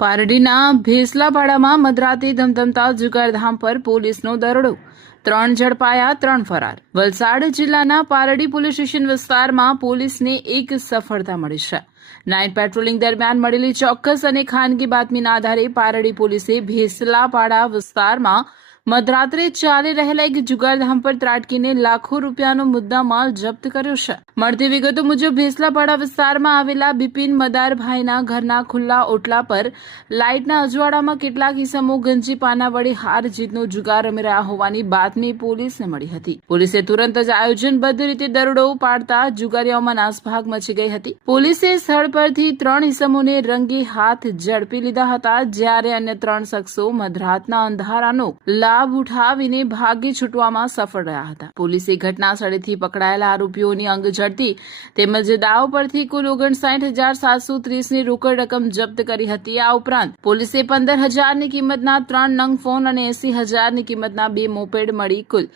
પારડીના ભેસલાપાડામાં મધરાતે ધમધમતા જુગારધામ પર પોલીસનો દરોડો, 3 ઝડપાયા, 3 ફરાર. વલસાડ જિલ્લાના પારડી પોલીસ સ્ટેશન વિસ્તારમાં પોલીસને એક સફળતા મળી છે. નાઇટ પેટ્રોલિંગ દરમિયાન મળેલી ચોક્કસ અને ખાનગી બાતમીના આધારે પારડી પોલીસે ભેસલાપાડા વિસ્તારમાં મધરાત્રે ચાલી રહેલા એક જુગારધામ પર ત્રાટકીને લાખો રૂપિયાનો મુદ્દામાલ જપ્ત કર્યો છે. મળતી વિગતો મુજબ ભેસલાપાડા વિસ્તારમાં આવેલા બિપિન મદારભાઈના ઘરના ખુલ્લા ઓટલા પર લાઇટના અજવાળામાં કેટલાક ઇસમો ગંજી પાના વડે હાર જીતનો જુગાર રમી રહ્યા હોવાની બાતમી પોલીસને મળી હતી. પોલીસે તુરંત જ આયોજનબદ્ધ રીતે દરોડો પાડતા જુગારીઓમાં નાસભાગ મચી ગઈ હતી. પોલીસે સ્થળ પરથી 3 ઇસમોને રંગે હાથ ઝડપી લીધા હતા, જ્યારે અન્ય 3 શખ્સો મધરાતના અંધારાનો લાભ ઉઠાવીને ભાગી છૂટવામાં સફળ રહ્યા હતા. પોલીસે ઘટના સ્થળેથી પકડાયેલા આરોપીઓની અંગ ઝડપી તેમજ દાવ પરથી કુલ 59,730ની રોકડ રકમ જપ્ત કરી હતી. આ ઉપરાંત પોલીસે 15,000ની કિંમતના 3 નંગ ફોન અને 80,000ની કિંમતના 2 મોપેડ મળી કુલ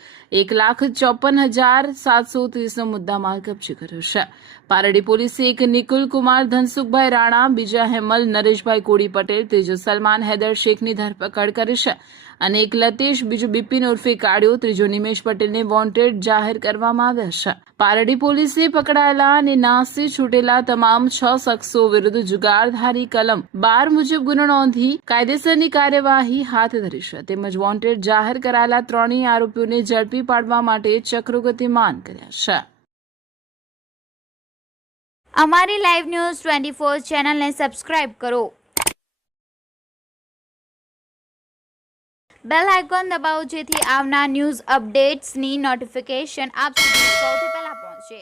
1,54,730નો મુદ્દામાલ કબજે કર્યો છે. પારડી પોલીસે એક નિકુલ કુમાર ધનસુખભાઈ રાણા, બીજા હેમલ નરેશભાઈ કોડી પટેલ, ત્રીજો સલમાન હૈદર શેખની ધરપકડ કરી છે અને એક લતેશ, બીજો બિપિન ઉર્ફે કાળિયો, ત્રીજો નિમેશ પટેલને વોન્ટેડ જાહેર કરવામાં આવ્યા છે. પારડી પોલીસે પકડાયેલા અને નાસી છૂટેલા તમામ 6 શખ્સો વિરુદ્ધ જુગારધારી કલમ 12 મુજબ ગુનો નોંધી કાયદેસરની કાર્યવાહી હાથ ધરી છે. તેમજ વોન્ટેડ જાહેર કરાયેલા 3 આરોપીઓને ઝડપી પાડવા માટે ચક્રો ગતિમાન કર્યા છે. અમારી લાઈવ ન્યૂઝ 24 ચેનલને સબસ્ક્રાઇબ કરો. બેલ આઇકોન દબાવો જેથી આવનાર ન્યૂઝ અપડેટ્સની નોટિફિકેશન આપ સુધી સૌથી પહેલા પહોંચે.